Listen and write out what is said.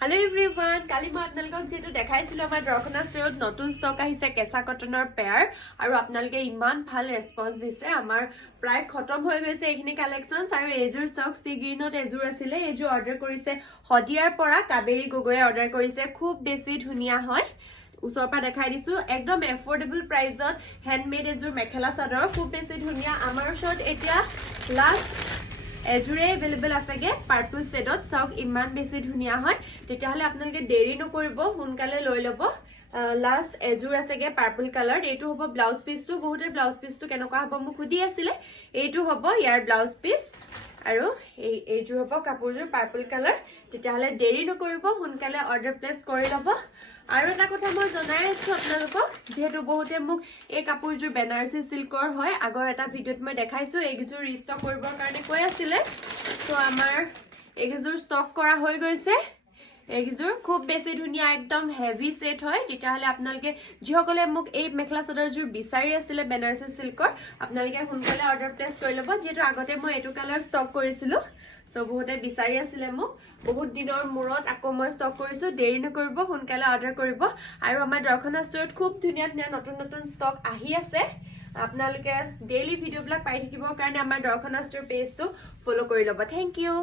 Hello everyone, কালি মই আপোনালোকক যেটো দেখাইছিলো আমাৰ দৰ্শনা ষ্টৰত নতুন ষ্টক আহিছে কেঁচা কটনৰ পেয়াৰ আৰু আপোনালোকে ইমান ভাল ৰেসপন্স দিছে আমাৰ প্ৰায় খতম হৈ গৈছে এইখিনি কালেকশনস আৰু এজুৰ ষ্টক সি গ্ৰীনত এজুৰ আছিল এজুৰ অৰ্ডাৰ কৰিছে হদিয়াৰ পৰা কাবেৰী গগৈ অৰ্ডাৰ কৰিছে খুব বেছি ধুনিয়া হয় উছৰ পৰা দেখাই দিছো একদম affordable প্ৰাইসত handmade Azure mekhela chador খুব বেছি ধুনিয়া আমাৰ ওচৰত এতিয়া লাষ্ট এজুৰে अवेलेबल আছেগে পাৰ্পল শেডত চাওক ইমান বেছি ধুনিয়া হয় তেতিয়া হলে আপোনালোকে দেৰি নকৰিব হুনকালে লৈ লব লাষ্ট এজুৰ আছেগে পাৰ্পল কালাৰ এইটো হ'ব ব্লাউজ পিসটো বহুতে ব্লাউজ পিসটো কেনেকুৱা হ'ব মোক খুদি আছিলে এইটো হ'ব ইয়াৰ ব্লাউজ পিস আৰু এইজুৰ হ'ব কাপোৰজুৰ পাৰ্পল কালাৰ তেতিয়া হলে দেৰি নকৰিব হুনকালে অৰ্ডাৰ প্লেস কৰি লব আৰু এটা কথা মই জনাই আছো আপোনালোকক যেহেতু বহুতে মোক এই কাপোৰজুৰ বেনাৰসী সিল্কৰ হয় আগৰ এটা ভিডিঅত মই দেখাইছো এইজুৰ ৰিষ্টক কৰিবৰ কাৰণে কৈ আছিলে তো আমাৰ এইজুৰ ষ্টক কৰা হৈ গৈছে এইজুৰ খুব বেছি ধুনিয়া একদম হেভি সেট হয় তেতিয়া হলে আপোনালোকে যিসকলে মোক এই মেখলা চাদৰজুৰ বিচাৰি আছিলে বেনাৰসী সিল্কৰ আপোনালোকে হুনকালে অৰ্ডাৰ প্লেস কৰি লব যেহেতু আগতে মই এটো কালাৰ ষ্টক কৰিছিলো সো বহুতে বিচাৰি আছিলে মোক বহুত দিনৰ মূৰত আকৌ মই ষ্টক কৰিছো দেৰি নকৰিব হুনকালে অৰ্ডাৰ কৰিব আৰু আমাৰ দৰ্শনা ষ্টৰত খুব ধুনিয়া ধুনিয়া নতুন নতুন ষ্টক আহি আছে আপোনালোকে ডেইলি ভিডিঅ' বিলাক পাই থাকিবৰ কাৰণে আমাৰ দৰ্শনা ষ্টৰ পেজটো ফলো কৰি লব থ্যাংক ইউ